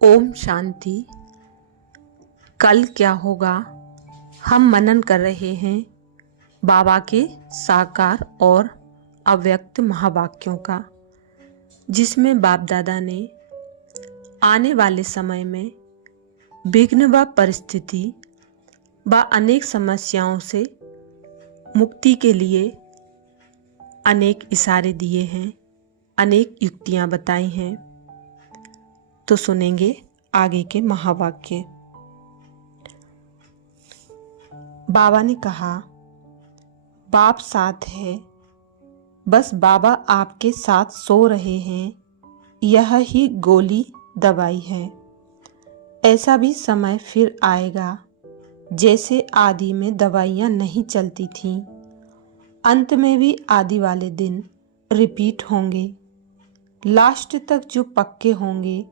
ओम शांति। कल क्या होगा, हम मनन कर रहे हैं बाबा के साकार और अव्यक्त महावाक्यों का, जिसमें बाप दादा ने आने वाले समय में विघ्न व परिस्थिति व अनेक समस्याओं से मुक्ति के लिए अनेक इशारे दिए हैं, अनेक युक्तियां बताई हैं। तो सुनेंगे आगे के महावाक्य। बाबा ने कहा, बाप साथ है, बस बाबा आपके साथ सो रहे हैं, यह ही गोली दवाई है। ऐसा भी समय फिर आएगा जैसे आदि में दवाइयाँ नहीं चलती थीं, अंत में भी आदि वाले दिन रिपीट होंगे। लास्ट तक जो पक्के होंगे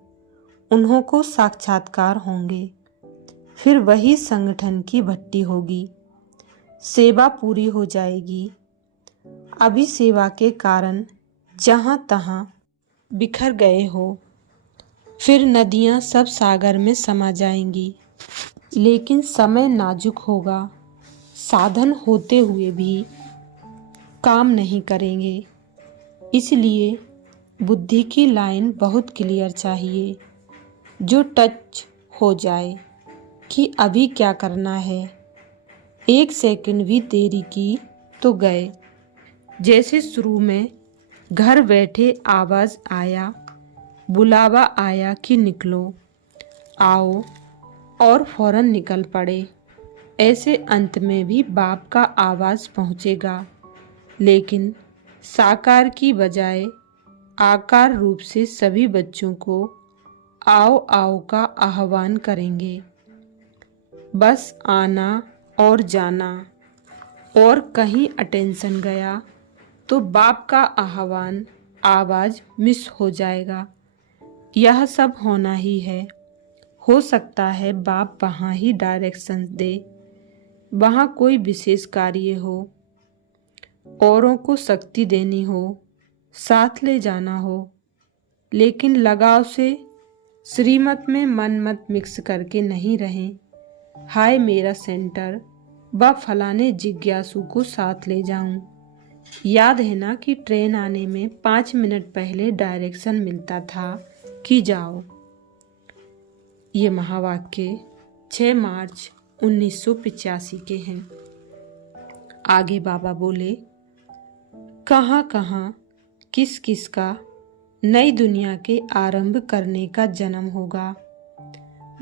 उन्हों को साक्षात्कार होंगे। फिर वही संगठन की भट्टी होगी, सेवा पूरी हो जाएगी। अभी सेवा के कारण जहाँ तहाँ बिखर गए हो, फिर नदियाँ सब सागर में समा जाएंगी। लेकिन समय नाजुक होगा, साधन होते हुए भी काम नहीं करेंगे। इसलिए बुद्धि की लाइन बहुत क्लियर चाहिए, जो टच हो जाए कि अभी क्या करना है। एक सेकंड भी देरी की तो गए। जैसे शुरू में घर बैठे आवाज़ आया, बुलावा आया कि निकलो, आओ, और फौरन निकल पड़े। ऐसे अंत में भी बाप का आवाज़ पहुँचेगा, लेकिन साकार की बजाय आकार रूप से सभी बच्चों को आओ आओ का आह्वान करेंगे। बस आना और जाना, और कहीं अटेंशन गया तो बाप का आह्वान आवाज़ मिस हो जाएगा। यह सब होना ही है। हो सकता है बाप वहाँ ही डायरेक्शन दे, वहाँ कोई विशेष कार्य हो, औरों को शक्ति देनी हो, साथ ले जाना हो, लेकिन लगाव से श्रीमत में मन मत मिक्स करके नहीं रहें। हाय मेरा सेंटर, व फलाने जिज्ञासु को साथ ले जाऊं। याद है ना कि ट्रेन आने में 5 मिनट पहले डायरेक्शन मिलता था कि जाओ। ये महावाक्य 6 मार्च 1985 के हैं। आगे बाबा बोले, कहाँ कहाँ किस किस का नई दुनिया के आरंभ करने का जन्म होगा,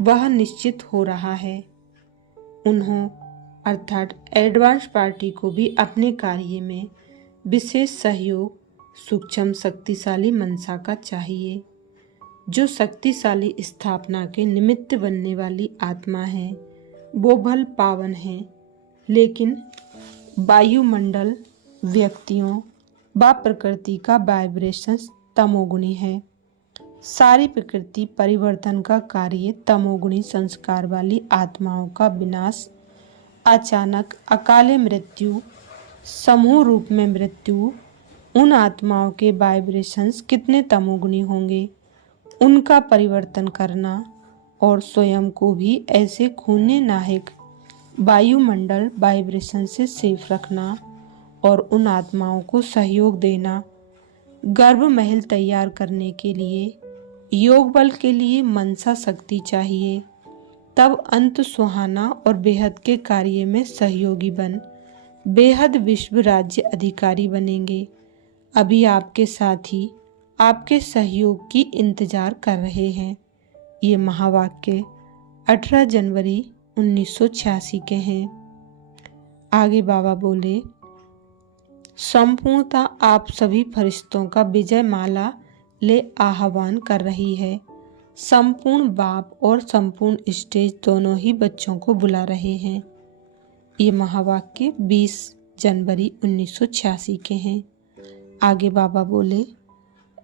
वह निश्चित हो रहा है। उन्हों अर्थात एडवांस पार्टी को भी अपने कार्य में विशेष सहयोग सूक्ष्म शक्तिशाली मनसा का चाहिए। जो शक्तिशाली स्थापना के निमित्त बनने वाली आत्मा है वो भल पावन है, लेकिन वायुमंडल, व्यक्तियों व प्रकृति का वाइब्रेशन तमोगुणी है। सारी प्रकृति परिवर्तन का कार्य तमोगुणी संस्कार वाली आत्माओं का विनाश, अचानक अकाले मृत्यु, समूह रूप में मृत्यु। उन आत्माओं के वाइब्रेशंस कितने तमोगुणी होंगे, उनका परिवर्तन करना और स्वयं को भी ऐसे खूने नाहिक वायुमंडल वाइब्रेशन से सेफ रखना और उन आत्माओं को सहयोग देना। गर्भ महल तैयार करने के लिए, योग बल के लिए मनसा शक्ति चाहिए। तब अंत सुहाना और बेहद के कार्य में सहयोगी बन बेहद विश्व राज्य अधिकारी बनेंगे। अभी आपके साथी आपके सहयोग की इंतजार कर रहे हैं। ये महावाक्य 18 जनवरी 1986 के हैं। आगे बाबा बोले, संपूर्णता आप सभी फरिश्तों का विजय माला ले आह्वान कर रही है। संपूर्ण बाप और संपूर्ण स्टेज दोनों ही बच्चों को बुला रहे हैं। ये महावाक्य 20 जनवरी 1986 के हैं। आगे बाबा बोले,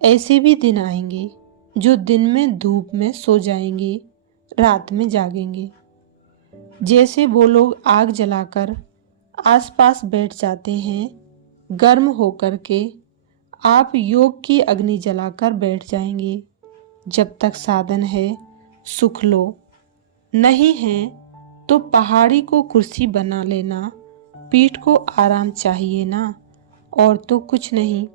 ऐसे भी दिन आएंगे जो दिन में धूप में सो जाएंगे, रात में जागेंगे। जैसे वो लोग आग जलाकर आसपास बैठ जाते हैं, गर्म होकर के आप योग की अग्नि जलाकर बैठ जाएंगे। जब तक साधन है सुख लो, नहीं है तो पहाड़ी को कुर्सी बना लेना, पीठ को आराम चाहिए ना, और तो कुछ नहीं।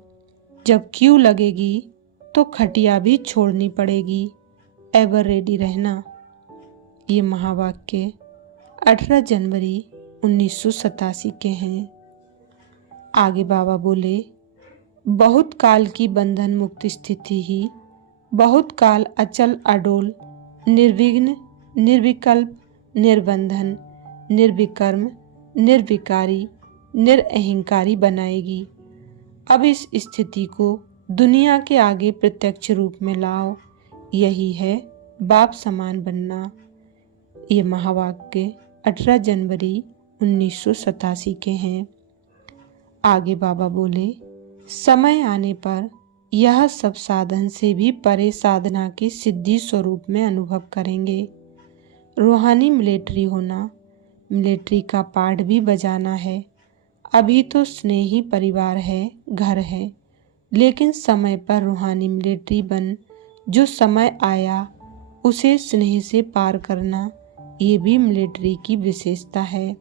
जब क्यू लगेगी तो खटिया भी छोड़नी पड़ेगी, एवर रेडी रहना। ये महावाक्य 18 जनवरी 1987 के हैं। आगे बाबा बोले, बहुत काल की बंधन मुक्त स्थिति ही बहुत काल अचल अडोल निर्विघ्न निर्विकल्प निर्बंधन निर्विकर्म निर्विकारी निरअहंकारी बनाएगी। अब इस स्थिति को दुनिया के आगे प्रत्यक्ष रूप में लाओ, यही है बाप समान बनना। ये महावाक्य 18 जनवरी 1987 के हैं। आगे बाबा बोले, समय आने पर यह सब साधन से भी परे साधना के सिद्धि स्वरूप में अनुभव करेंगे। रूहानी मिलिट्री होना, मिलिट्री का पाठ भी बजाना है। अभी तो स्नेही परिवार है, घर है, लेकिन समय पर रूहानी मिलिट्री बन जो समय आया उसे स्नेह से पार करना, ये भी मिलिट्री की विशेषता है।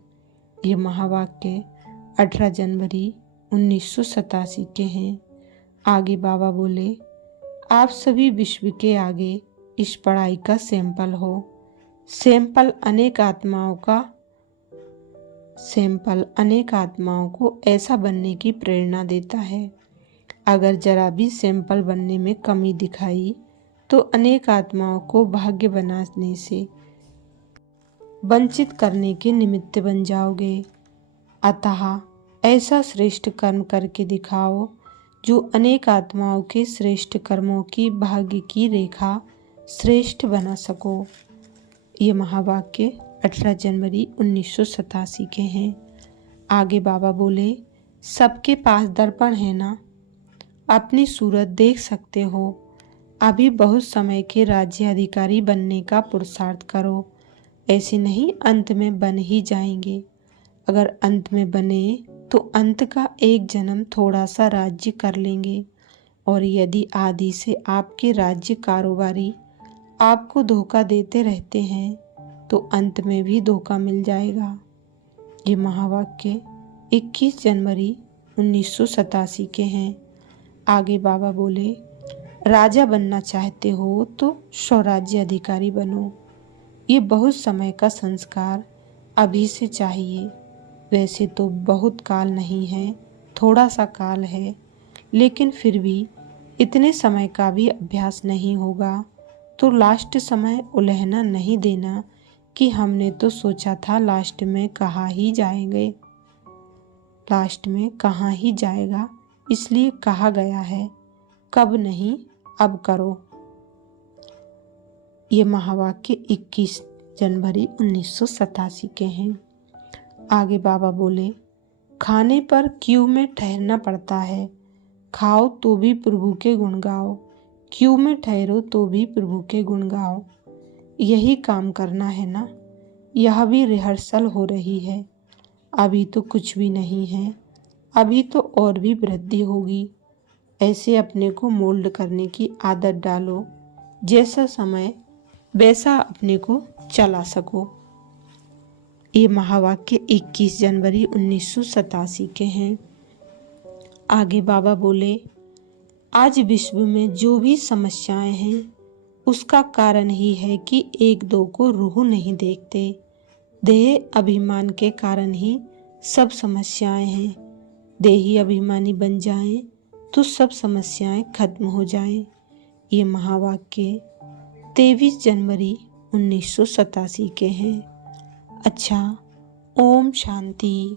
ये महावाक्य 18 जनवरी 1987 के हैं। आगे बाबा बोले, आप सभी विश्व के आगे इस पढ़ाई का सैंपल हो। सैंपल अनेक आत्माओं को ऐसा बनने की प्रेरणा देता है। अगर जरा भी सैंपल बनने में कमी दिखाई तो अनेक आत्माओं को भाग्य बनाने से वंचित करने के निमित्त बन जाओगे। अतः ऐसा श्रेष्ठ कर्म करके दिखाओ जो अनेक आत्माओं के श्रेष्ठ कर्मों की भाग्य की रेखा श्रेष्ठ बना सको। ये महावाक्य 18 जनवरी 1987 के हैं। आगे बाबा बोले, सबके पास दर्पण है ना, अपनी सूरत देख सकते हो। अभी बहुत समय के राज्य अधिकारी बनने का पुरुषार्थ करो, ऐसे नहीं अंत में बन ही जाएंगे। अगर अंत में बने तो अंत का एक जन्म थोड़ा सा राज्य कर लेंगे, और यदि आदि से आपके राज्य कारोबारी आपको धोखा देते रहते हैं तो अंत में भी धोखा मिल जाएगा। ये महावाक्य 21 जनवरी 1987 के हैं। आगे बाबा बोले, राजा बनना चाहते हो तो स्वराज्य अधिकारी बनो। ये बहुत समय का संस्कार अभी से चाहिए। वैसे तो बहुत काल नहीं है, थोड़ा सा काल है, लेकिन फिर भी इतने समय का भी अभ्यास नहीं होगा तो लास्ट समय उलझना नहीं देना कि हमने तो सोचा था लास्ट में कहाँ ही जाएंगे। लास्ट में कहाँ ही जाएगा, इसलिए कहा गया है कब नहीं अब करो। ये महावाक्य 21 जनवरी 1987 के हैं। आगे बाबा बोले, खाने पर क्यू में ठहरना पड़ता है, खाओ तो भी प्रभु के गुण गाओ, क्यू में ठहरो तो भी प्रभु के गुण गाओ। यही काम करना है ना। यह भी रिहर्सल हो रही है, अभी तो कुछ भी नहीं है, अभी तो और भी वृद्धि होगी। ऐसे अपने को मोल्ड करने की आदत डालो, जैसा समय वैसा अपने को चला सको। ये महावाक्य 21 जनवरी 1987 के हैं। आगे बाबा बोले, आज विश्व में जो भी समस्याएं हैं उसका कारण ही है कि एक दो को रूह नहीं देखते। देह अभिमान के कारण ही सब समस्याएं हैं। देही अभिमानी बन जाएं तो सब समस्याएं खत्म हो जाएं। ये महावाक्य 23 जनवरी 1987 के हैं। अच्छा, ओम शांति।